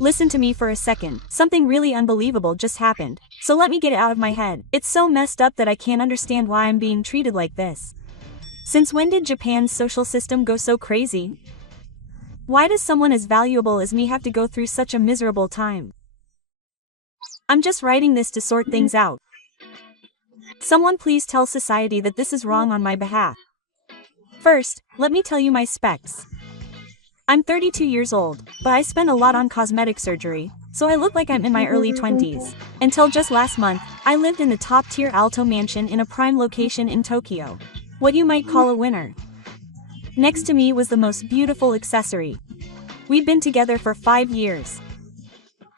Listen to me for a second. Something really unbelievable just happened, so let me get it out of my head. It's so messed up that I can't understand why I'm being treated like this. Since when did Japan's social system go so crazy? Why does someone as valuable as me have to go through such a miserable time? I'm just writing this to sort things out. Someone please tell society that this is wrong on my behalf. First, let me tell you my specs. I'm 32 years old, but I spend a lot on cosmetic surgery, so I look like I'm in my early 20s. Until just last month, I lived in the top-tier Alto mansion in a prime location in Tokyo. What you might call a winner. Next to me was the most beautiful accessory. We'd been together for 5 years.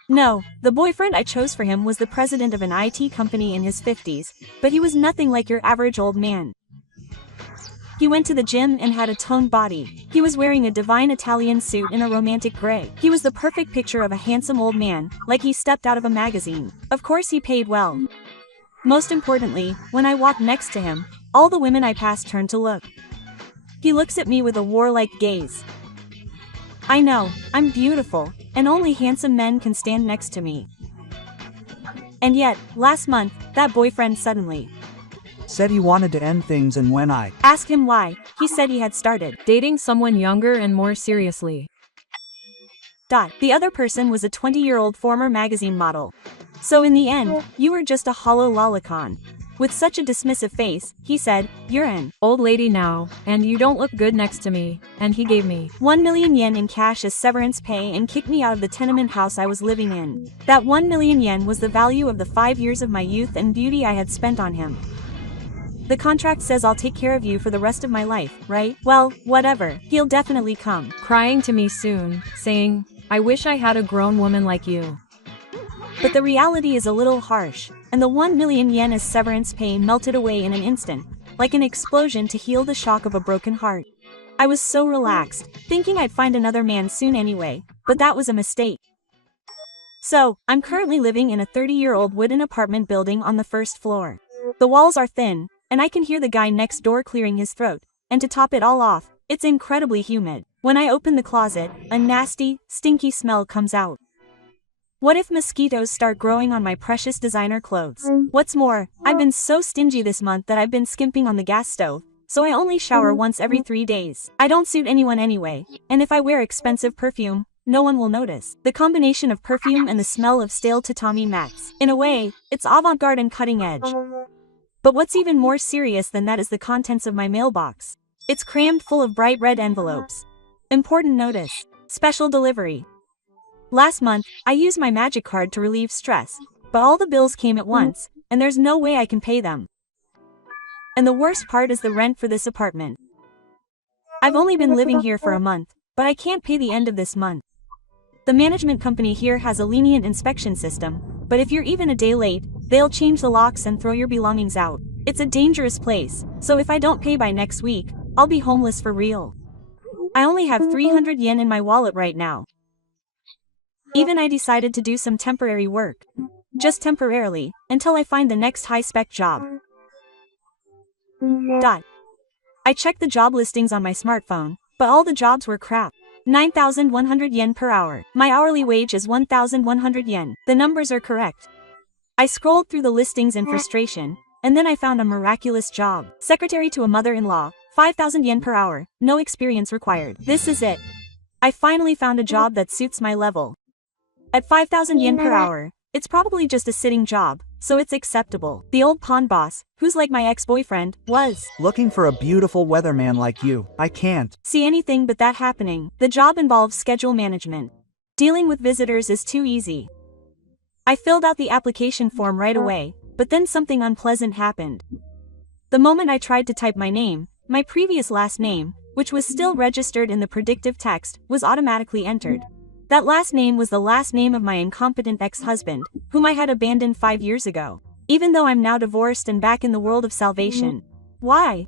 No, the boyfriend I chose for him was the president of an IT company in his 50s, but he was nothing like your average old man. He went to the gym and had a toned body. He was wearing a divine Italian suit in a romantic gray. He was the perfect picture of a handsome old man, like he stepped out of a magazine. Of course he paid well. Most importantly, when I walked next to him, all the women I passed turned to look. He looks at me with a warlike gaze. I know, I'm beautiful, and only handsome men can stand next to me. And yet, last month, that boyfriend suddenly said he wanted to end things, and when I asked him why, he said he had started dating someone younger and more seriously. The other person was a 20-year-old former magazine model. So in the end, you were just a hollow lolicon. With such a dismissive face, he said, "You're an old lady now, and you don't look good next to me," and he gave me 1 million yen in cash as severance pay and kicked me out of the tenement house I was living in. That 1 million yen was the value of the 5 years of my youth and beauty I had spent on him. The contract says I'll take care of you for the rest of my life, right? Well, whatever, he'll definitely come crying to me soon, saying, "I wish I had a grown woman like you." But the reality is a little harsh, and the 1 million yen as severance pay melted away in an instant, like an explosion to heal the shock of a broken heart. I was so relaxed, thinking I'd find another man soon anyway, but that was a mistake. So, I'm currently living in a 30-year-old wooden apartment building on the first floor. The walls are thin, and I can hear the guy next door clearing his throat, and to top it all off, it's incredibly humid. When I open the closet, a nasty, stinky smell comes out. What if mosquitoes start growing on my precious designer clothes? What's more, I've been so stingy this month that I've been skimping on the gas stove, so I only shower once every 3 days. I don't suit anyone anyway, and if I wear expensive perfume, no one will notice. The combination of perfume and the smell of stale tatami mats. In a way, it's avant-garde and cutting edge. But what's even more serious than that is the contents of my mailbox. It's crammed full of bright red envelopes. Important notice. Special delivery. Last month, I used my magic card to relieve stress, but all the bills came at once, and there's no way I can pay them. And the worst part is the rent for this apartment. I've only been living here for a month, but I can't pay the end of this month. The management company here has a lenient inspection system, but if you're even a day late, they'll change the locks and throw your belongings out. It's a dangerous place, so if I don't pay by next week, I'll be homeless for real. I only have 300 yen in my wallet right now. Even I decided to do some temporary work. Just temporarily, until I find the next high-spec job. I checked the job listings on my smartphone, but all the jobs were crap. 9,100 yen per hour. My hourly wage is 1,100 yen. The numbers are correct. I scrolled through the listings in frustration, and then I found a miraculous job. Secretary to a mother-in-law, 5,000 yen per hour, no experience required. This is it. I finally found a job that suits my level. At 5,000 yen per hour, it's probably just a sitting job, so it's acceptable. The old pawn boss, who's like my ex-boyfriend, was looking for a beautiful weatherman like you. I can't see anything but that happening. The job involves schedule management. Dealing with visitors is too easy. I filled out the application form right away, but then something unpleasant happened. The moment I tried to type my name, my previous last name, which was still registered in the predictive text, was automatically entered. That last name was the last name of my incompetent ex-husband, whom I had abandoned 5 years ago. Even though I'm now divorced and back in the world of salvation. Why?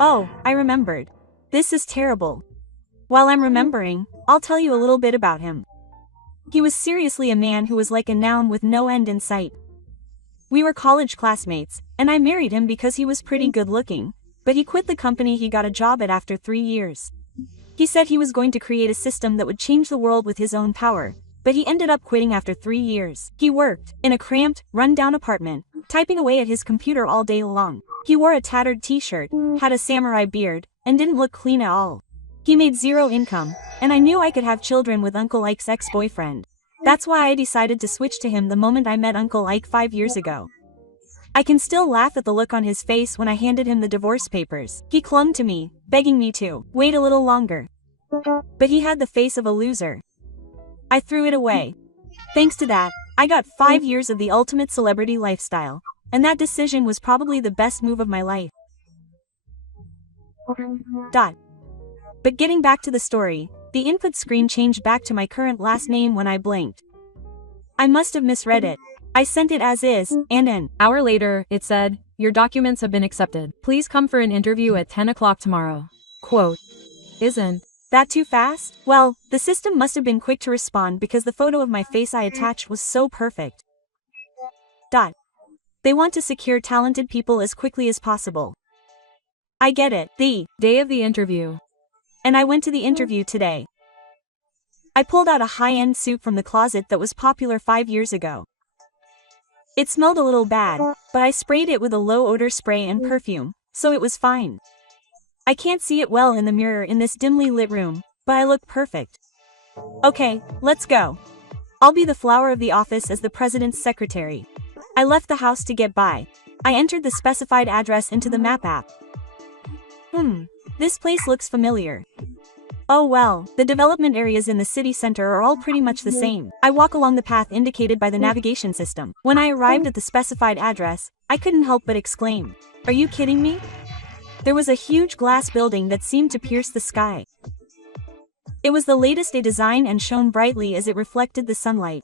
Oh, I remembered. This is terrible. While I'm remembering, I'll tell you a little bit about him. He was seriously a man who was like a noun with no end in sight. We were college classmates, and I married him because he was pretty good looking, but he quit the company he got a job at after 3 years. He said he was going to create a system that would change the world with his own power, but he ended up quitting after 3 years. He worked in a cramped, run-down apartment, typing away at his computer all day long. He wore a tattered t-shirt, had a samurai beard, and didn't look clean at all. He made zero income, and I knew I could have children with Uncle Ike's ex-boyfriend. That's why I decided to switch to him the moment I met Uncle Ike 5 years ago. I can still laugh at the look on his face when I handed him the divorce papers. He clung to me, begging me to wait a little longer. But he had the face of a loser. I threw it away. Thanks to that, I got 5 years of the ultimate celebrity lifestyle, and that decision was probably the best move of my life. But getting back to the story, the input screen changed back to my current last name when I blinked. I must have misread it. I sent it as is, and an hour later, it said, "Your documents have been accepted. Please come for an interview at 10 o'clock tomorrow." Quote, "Isn't that too fast?" Well, the system must have been quick to respond because the photo of my face I attached was so perfect. They want to secure talented people as quickly as possible. I get it. The day of the interview. And I went to the interview today. I pulled out a high-end suit from the closet that was popular 5 years ago. It smelled a little bad, but I sprayed it with a low-odor spray and perfume, so it was fine. I can't see it well in the mirror in this dimly lit room, but I look perfect. Okay, let's go. I'll be the flower of the office as the president's secretary. I left the house to get by. I entered the specified address into the map app. This place looks familiar. Oh well, the development areas in the city center are all pretty much the same. I walk along the path indicated by the navigation system. When I arrived at the specified address, I couldn't help but exclaim, "Are you kidding me?" There was a huge glass building that seemed to pierce the sky. It was the latest A design and shone brightly as it reflected the sunlight.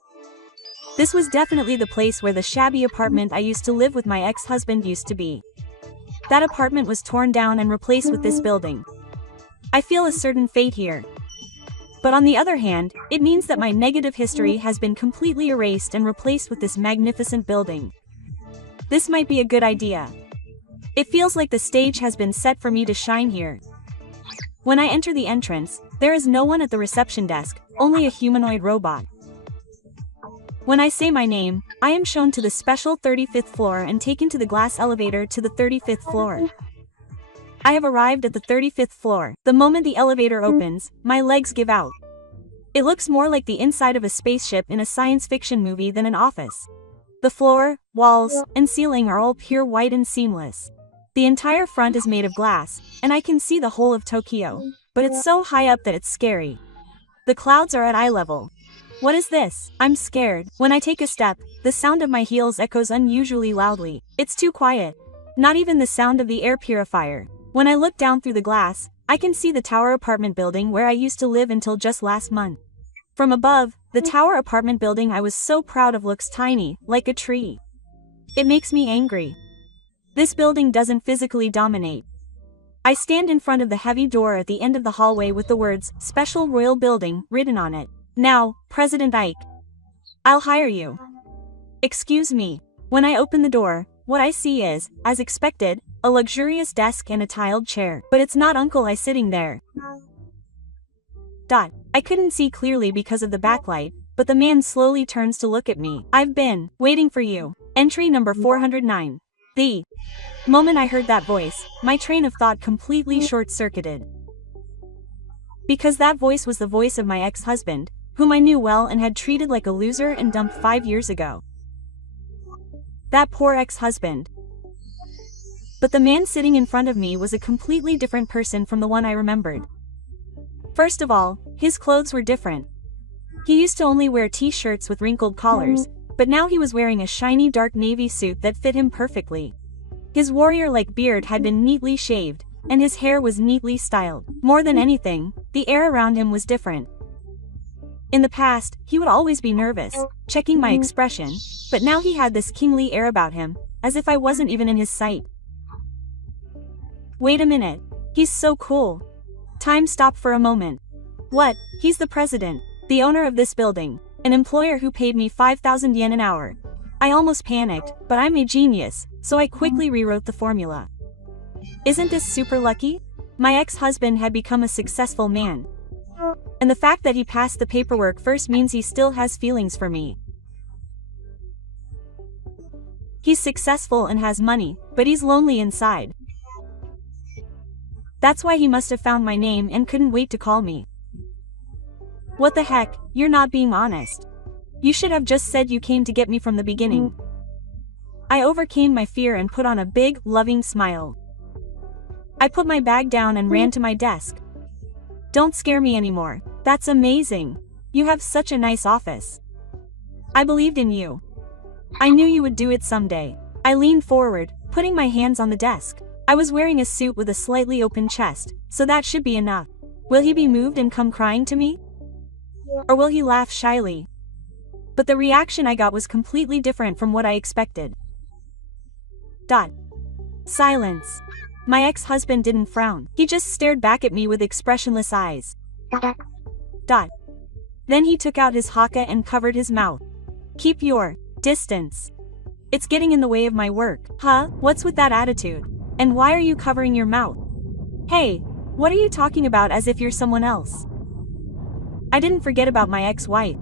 This was definitely the place where the shabby apartment I used to live with my ex-husband used to be. That apartment was torn down and replaced with this building. I feel a certain fate here. But on the other hand, it means that my negative history has been completely erased and replaced with this magnificent building. This might be a good idea. It feels like the stage has been set for me to shine here. When I enter the entrance, there is no one at the reception desk, only a humanoid robot. When I say my name, I am shown to the special 35th floor and taken to the glass elevator to the 35th floor. I have arrived at the 35th floor. The moment the elevator opens, my legs give out. It looks more like the inside of a spaceship in a science fiction movie than an office. The floor, walls, and ceiling are all pure white and seamless. The entire front is made of glass, and I can see the whole of Tokyo, but it's so high up that it's scary. The clouds are at eye level. What is this? I'm scared. When I take a step, the sound of my heels echoes unusually loudly. It's too quiet. Not even the sound of the air purifier. When I look down through the glass, I can see the tower apartment building where I used to live until just last month. From above, the tower apartment building I was so proud of looks tiny, like a tree. It makes me angry. This building doesn't physically dominate. I stand in front of the heavy door at the end of the hallway with the words, "Special Royal Building," written on it. Now, President Ike. I'll hire you. Excuse me. When I open the door, what I see is, as expected, a luxurious desk and a tiled chair. But it's not Uncle I sitting there. I couldn't see clearly because of the backlight, but the man slowly turns to look at me. "I've been waiting for you." Entry number 409. The moment I heard that voice, my train of thought completely short-circuited. Because that voice was the voice of my ex-husband, whom I knew well and had treated like a loser and dumped 5 years ago. That poor ex-husband. But the man sitting in front of me was a completely different person from the one I remembered. First of all, his clothes were different. He used to only wear t-shirts with wrinkled collars, but now he was wearing a shiny dark navy suit that fit him perfectly. His warrior-like beard had been neatly shaved, and his hair was neatly styled. More than anything, the air around him was different. In the past, he would always be nervous, checking my expression, but now he had this kingly air about him, as if I wasn't even in his sight. Wait a minute. He's so cool. Time stopped for a moment. What? He's the president, the owner of this building, an employer who paid me 5,000 yen an hour. I almost panicked, but I'm a genius, so I quickly rewrote the formula. Isn't this super lucky? My ex-husband had become a successful man. And the fact that he passed the paperwork first means he still has feelings for me. He's successful and has money, but he's lonely inside. That's why he must have found my name and couldn't wait to call me. What the heck, you're not being honest. You should have just said you came to get me from the beginning. I overcame my fear and put on a big, loving smile. I put my bag down and ran to my desk. Don't scare me anymore. That's amazing. You have such a nice office. I believed in you. I knew you would do it someday. I leaned forward, putting my hands on the desk. I was wearing a suit with a slightly open chest, so that should be enough. Will he be moved and come crying to me? Or will he laugh shyly? But the reaction I got was completely different from what I expected. Silence. My ex-husband didn't frown. He just stared back at me with expressionless eyes. Then he took out his haka and covered his mouth. Keep your distance. It's getting in the way of my work. Huh? What's with that attitude? And why are you covering your mouth? Hey, what are you talking about as if you're someone else? I didn't forget about my ex-wife.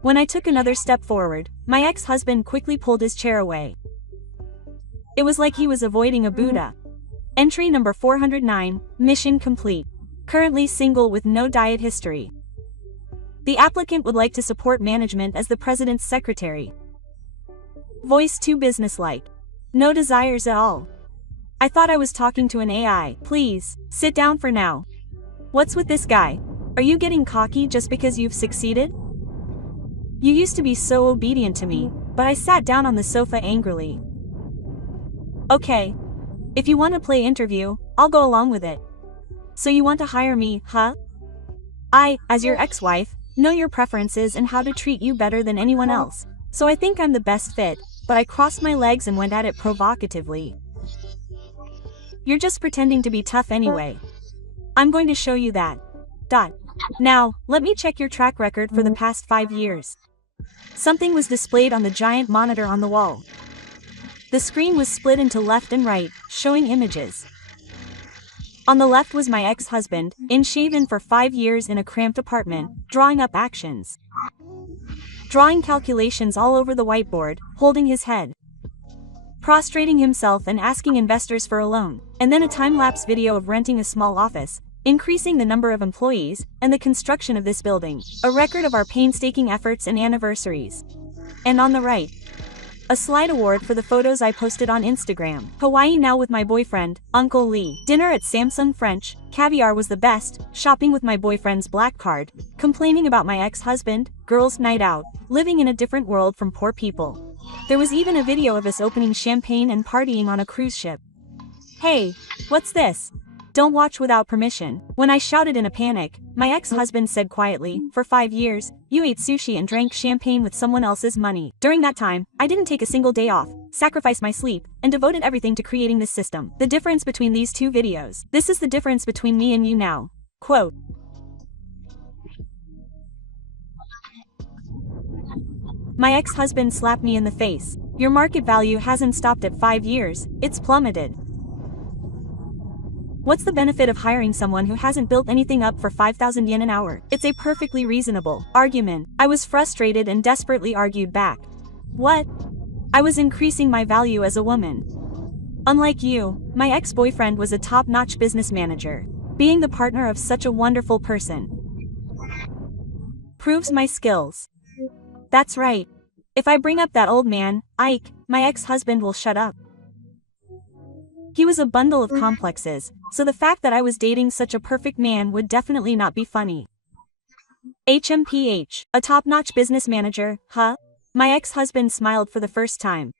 When I took another step forward, my ex-husband quickly pulled his chair away. It was like he was avoiding a Buddha. Entry number 409, mission complete. Currently single with no diet history. The applicant would like to support management as the president's secretary. Voice too businesslike. No desires at all. I thought I was talking to an AI. Please, sit down for now. What's with this guy? Are you getting cocky just because you've succeeded? You used to be so obedient to me, but I sat down on the sofa angrily. Okay. If you want to play interview, I'll go along with it. So you want to hire me, huh? I, as your ex-wife, know your preferences and how to treat you better than anyone else, so I think I'm the best fit, but I crossed my legs and went at it provocatively. You're just pretending to be tough anyway. I'm going to show you that. Now, let me check your track record for the past 5 years. Something was displayed on the giant monitor on the wall. The screen was split into left and right, showing images. On the left was my ex-husband, unshaven for 5 years in a cramped apartment, drawing up actions. Drawing calculations all over the whiteboard, holding his head. Prostrating himself and asking investors for a loan, and then a time-lapse video of renting a small office, increasing the number of employees, and the construction of this building, a record of our painstaking efforts and anniversaries. And on the right, a slide award for the photos I posted on Instagram. Hawaii now with my boyfriend, Uncle Lee. Dinner at Samsung French, caviar was the best, shopping with my boyfriend's black card, complaining about my ex-husband, girls' night out, living in a different world from poor people. There was even a video of us opening champagne and partying on a cruise ship. Hey, what's this? Don't watch without permission. When I shouted in a panic, my ex-husband said quietly, for 5 years, you ate sushi and drank champagne with someone else's money. During that time, I didn't take a single day off, sacrificed my sleep, and devoted everything to creating this system. The difference between these two videos. This is the difference between me and you now. Quote. My ex-husband slapped me in the face. Your market value hasn't stopped at 5 years, it's plummeted. What's the benefit of hiring someone who hasn't built anything up for 5,000 yen an hour? It's a perfectly reasonable argument. I was frustrated and desperately argued back. What? I was increasing my value as a woman. Unlike you, my ex-boyfriend was a top-notch business manager. Being the partner of such a wonderful person proves my skills. That's right. If I bring up that old man, Ike, my ex-husband will shut up. He was a bundle of complexes, so the fact that I was dating such a perfect man would definitely not be funny. HMPH, a top-notch business manager, huh? My ex-husband smiled for the first time.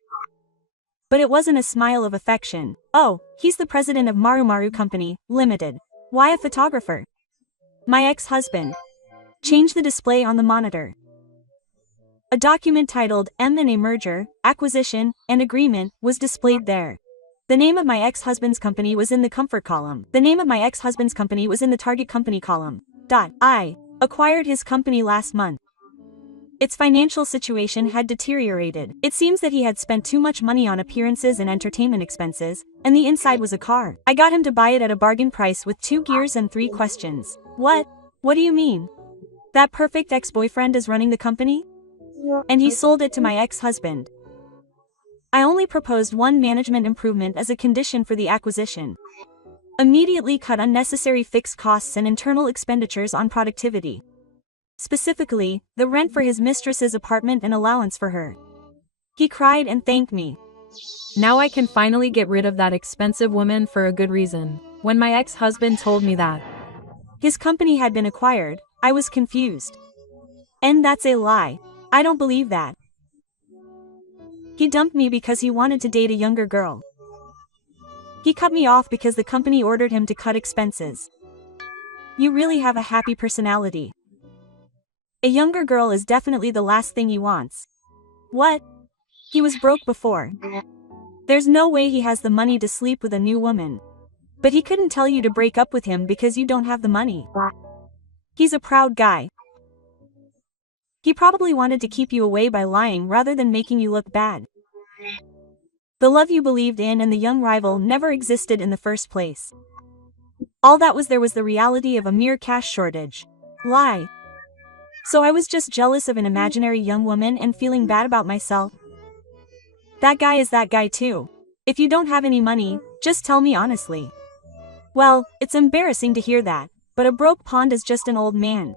But it wasn't a smile of affection. Oh, he's the president of Marumaru Company, Limited. Why a photographer? My ex-husband. Change the display on the monitor. A document titled M&A Merger, Acquisition, and Agreement was displayed there. The name of my ex-husband's company was in the comfort column. The name of my ex-husband's company was in the target company column. I acquired his company last month. Its financial situation had deteriorated. It seems that he had spent too much money on appearances and entertainment expenses, and the inside was a car. I got him to buy it at a bargain price with 2 gears and 3 questions. What? What do you mean? That perfect ex-boyfriend is running the company? And he sold it to my ex-husband. I only proposed one management improvement as a condition for the acquisition. Immediately cut unnecessary fixed costs and internal expenditures on productivity. Specifically, the rent for his mistress's apartment and allowance for her. He cried and thanked me. Now I can finally get rid of that expensive woman for a good reason. When my ex-husband told me that his company had been acquired, I was confused. And that's a lie. I don't believe that. He dumped me because he wanted to date a younger girl. He cut me off because the company ordered him to cut expenses. You really have a happy personality. A younger girl is definitely the last thing he wants. What? He was broke before. There's no way he has the money to sleep with a new woman. But he couldn't tell you to break up with him because you don't have the money. He's a proud guy. He probably wanted to keep you away by lying rather than making you look bad. The love you believed in and the young rival never existed in the first place. All that was there was the reality of a mere cash shortage. Lie. So I was just jealous of an imaginary young woman and feeling bad about myself. That guy is that guy too. If you don't have any money, just tell me honestly. Well, it's embarrassing to hear that, but a broke pond is just an old man.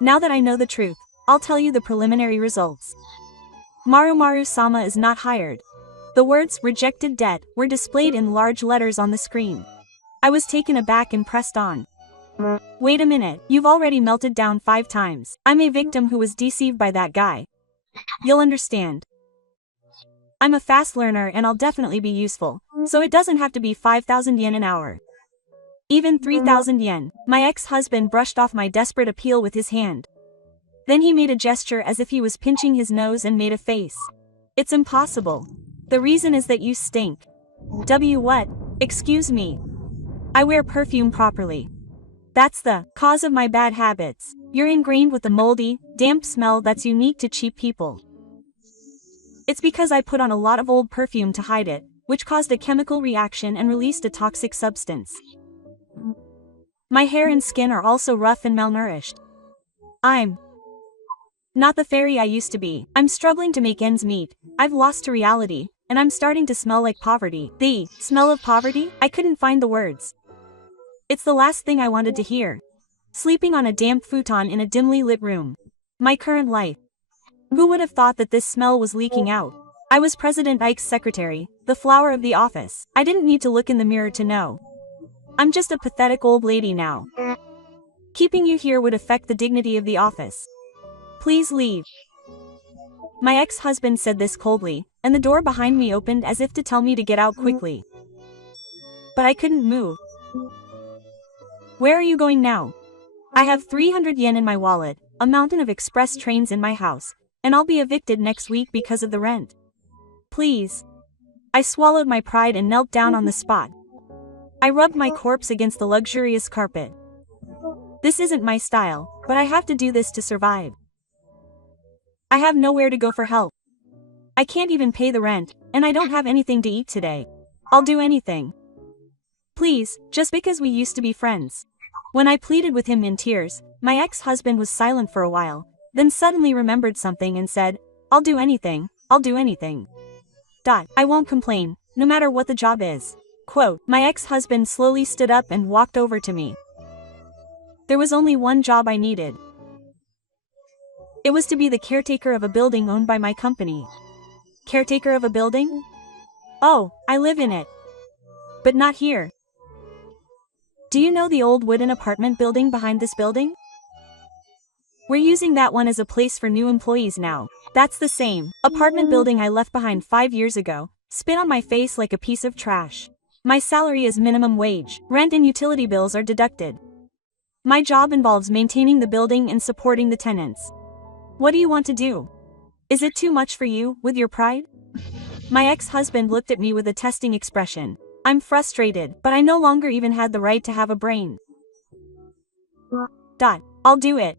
Now that I know the truth, I'll tell you the preliminary results. Maru-Sama is not hired. The words "rejected debt" were displayed in large letters on the screen. I was taken aback and pressed on. Wait a minute, you've already melted down 5 times. I'm a victim who was deceived by that guy. You'll understand. I'm a fast learner and I'll definitely be useful, so it doesn't have to be 5,000 yen an hour. Even 3,000 yen, my ex-husband brushed off my desperate appeal with his hand. Then he made a gesture as if he was pinching his nose and made a face. It's impossible. The reason is that you stink. What? Excuse me. I wear perfume properly. That's the cause of my bad habits. You're ingrained with the moldy, damp smell that's unique to cheap people. It's because I put on a lot of old perfume to hide it, which caused a chemical reaction and released a toxic substance. My hair and skin are also rough and malnourished. I'm not the fairy I used to be. I'm struggling to make ends meet. I've lost to reality, and I'm starting to smell like poverty. The smell of poverty? I couldn't find the words. It's the last thing I wanted to hear. Sleeping on a damp futon in a dimly lit room. My current life. Who would have thought that this smell was leaking out? I was President Ike's secretary, the flower of the office. I didn't need to look in the mirror to know. I'm just a pathetic old lady now. Keeping you here would affect the dignity of the office. Please leave. My ex-husband said this coldly, and the door behind me opened as if to tell me to get out quickly. But I couldn't move. Where are you going now? I have 300 yen in my wallet, a mountain of express trains in my house, and I'll be evicted next week because of the rent. Please. I swallowed my pride and knelt down on the spot. I rubbed my corpse against the luxurious carpet. This isn't my style, but I have to do this to survive. I have nowhere to go for help. I can't even pay the rent, and I don't have anything to eat today. I'll do anything. Please, just because we used to be friends. When I pleaded with him in tears, my ex-husband was silent for a while, then suddenly remembered something and said, I'll do anything, I'll do anything. I won't complain, no matter what the job is. Quote, my ex-husband slowly stood up and walked over to me. There was only one job I needed. It was to be the caretaker of a building owned by my company. Caretaker of a building? Oh, I live in it. But not here. Do you know the old wooden apartment building behind this building? We're using that one as a place for new employees now. That's the same apartment building I left behind 5 years ago, spit on my face like a piece of trash. My salary is minimum wage, rent and utility bills are deducted. My job involves maintaining the building and supporting the tenants. What do you want to do? Is it too much for you, with your pride? My ex-husband looked at me with a testing expression. I'm frustrated, but I no longer even had the right to have a brain. I'll do it.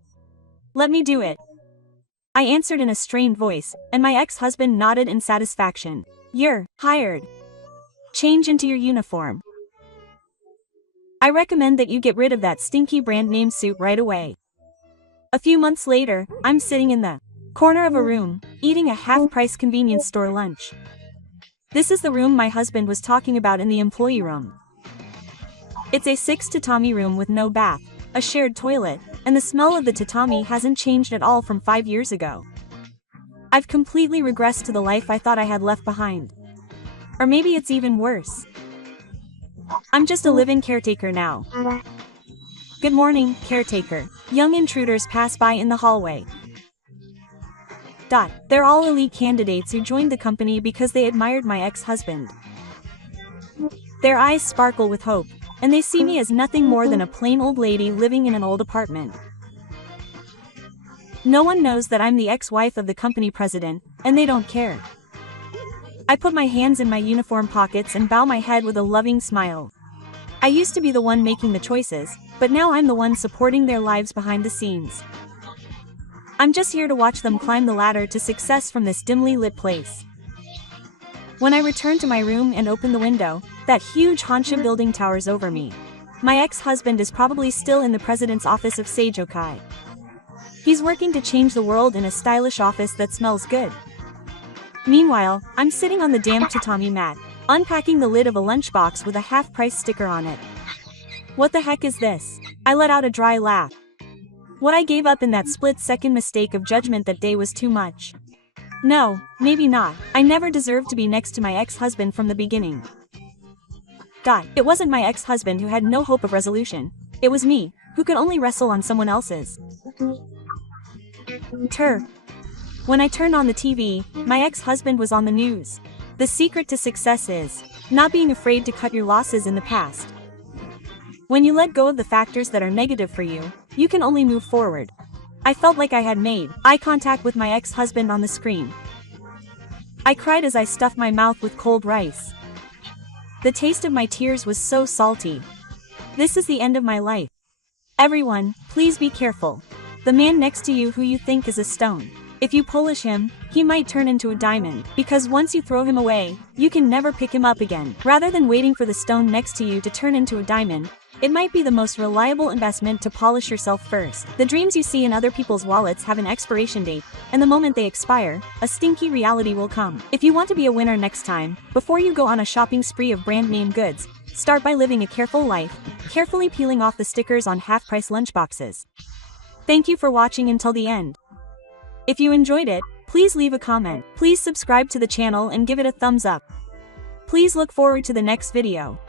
Let me do it. I answered in a strained voice, and my ex-husband nodded in satisfaction. You're hired. Change into your uniform. I recommend that you get rid of that stinky brand name suit right away. A few months later, I'm sitting in the corner of a room, eating a half-price convenience store lunch. This is the room my husband was talking about in the employee room. It's a 6-tatami room with no bath, a shared toilet, and the smell of the tatami hasn't changed at all from 5 years ago. I've completely regressed to the life I thought I had left behind. Or maybe it's even worse. I'm just a live-in caretaker now. Good morning, caretaker. Young intruders pass by in the hallway. They're all elite candidates who joined the company because they admired my ex-husband. Their eyes sparkle with hope, and they see me as nothing more than a plain old lady living in an old apartment. No one knows that I'm the ex-wife of the company president, and they don't care. I put my hands in my uniform pockets and bow my head with a loving smile. I used to be the one making the choices, but now I'm the one supporting their lives behind the scenes. I'm just here to watch them climb the ladder to success from this dimly lit place. When I return to my room and open the window, that huge Honsha building towers over me. My ex-husband is probably still in the president's office of Seijokai. He's working to change the world in a stylish office that smells good. Meanwhile, I'm sitting on the damp tatami mat, unpacking the lid of a lunchbox with a half-price sticker on it. What the heck is this? I let out a dry laugh. What I gave up in that split-second mistake of judgment that day was too much. No, maybe not. I never deserved to be next to my ex-husband from the beginning. It wasn't my ex-husband who had no hope of resolution. It was me, who could only wrestle on someone else's. When I turned on the TV, my ex-husband was on the news. The secret to success is not being afraid to cut your losses in the past. When you let go of the factors that are negative for you, you can only move forward. I felt like I had made eye contact with my ex-husband on the screen. I cried as I stuffed my mouth with cold rice. The taste of my tears was so salty. This is the end of my life. Everyone, please be careful. The man next to you who you think is a stone. If you polish him, he might turn into a diamond, because once you throw him away, you can never pick him up again. Rather than waiting for the stone next to you to turn into a diamond, it might be the most reliable investment to polish yourself first. The dreams you see in other people's wallets have an expiration date, and the moment they expire, a stinky reality will come. If you want to be a winner next time, before you go on a shopping spree of brand name goods, start by living a careful life, carefully peeling off the stickers on half-price lunchboxes. Thank you for watching until the end. If you enjoyed it, please leave a comment. Please subscribe to the channel and give it a thumbs up. Please look forward to the next video.